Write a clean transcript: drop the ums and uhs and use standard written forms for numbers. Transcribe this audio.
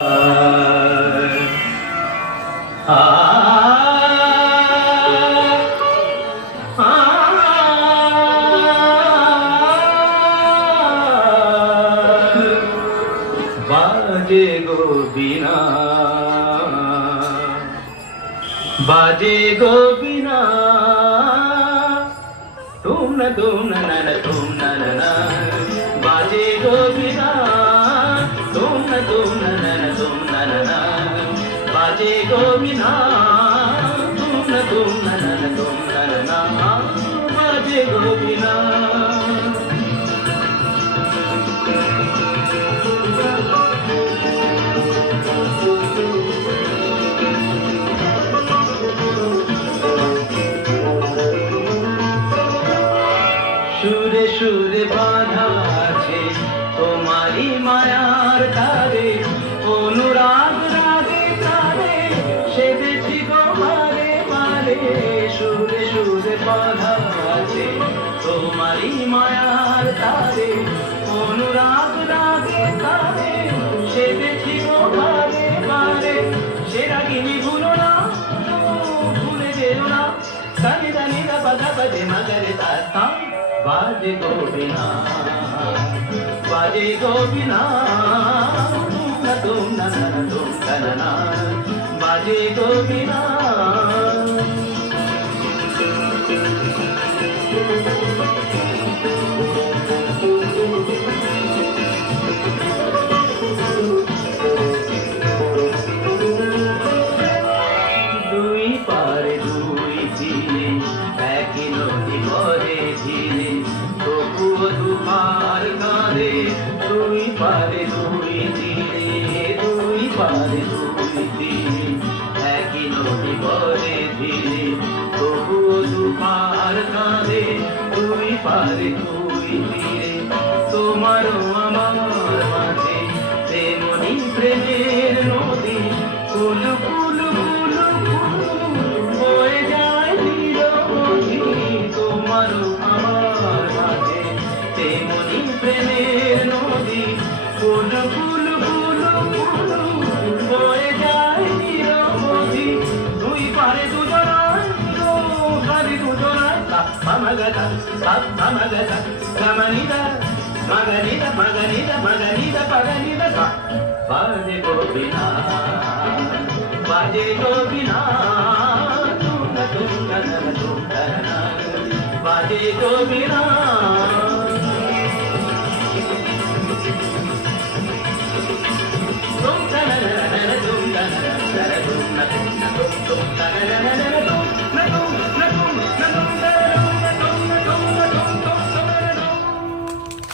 बाजे गो बीना, बाजे गो बीना, तुम न बाजे गो बीना, तुम न बाजे गो बीना, तुम न बाजे गो बीना। সুরে সুরে বাঁধা আছে তোমারি মায়ার তারে, অনুরাগ রাগে তারে সেদেছি গো মারে মারে। সুরে সুরে বাঁধা আছে তোমারি মায়ার তারে, অনুরাগ রাগে তারে সেদেছি গো মারে মারে। সে রাগিনী ভুলো না, ভুলে যেও না, দানি দানি দা বাধা বাজে মাগরে তা। बाजे गो बीना, बाजे गो बीना, तुम न बाजे गो बीना। दुई पारे दुई झिले একই নদী ভরে ঝিলে, তবুও দুপার কাঁধে। দুই পারে দুই ঝিলে, দুই পারে দুই ঝিলে, একই নদী ভরে ঝিলে, তবুও দুপার কাঁধে। দুই পারে দুই ঝিলে, তোমারও আমার মাঝে তেমনি প্রেমের নদী। কুলু কুলু কুলু কুলু বয়ে যায় নিরবধি, তোমারও আমার মাঝে তেমনি প্রেমের নদী। কুলু কুলু কুলু কুলু বয়ে যায় নিরবধি। দুই পারে দুজনায়, পারে দুজনায়, মামাগাতা মামাগাতা গামানিদা মাগানিদা মাগানিদা মাগানিদা পাগানিদা। বাজে গো बीना, बाजे गो बीना, तुम न बाजे गो बीना। तुम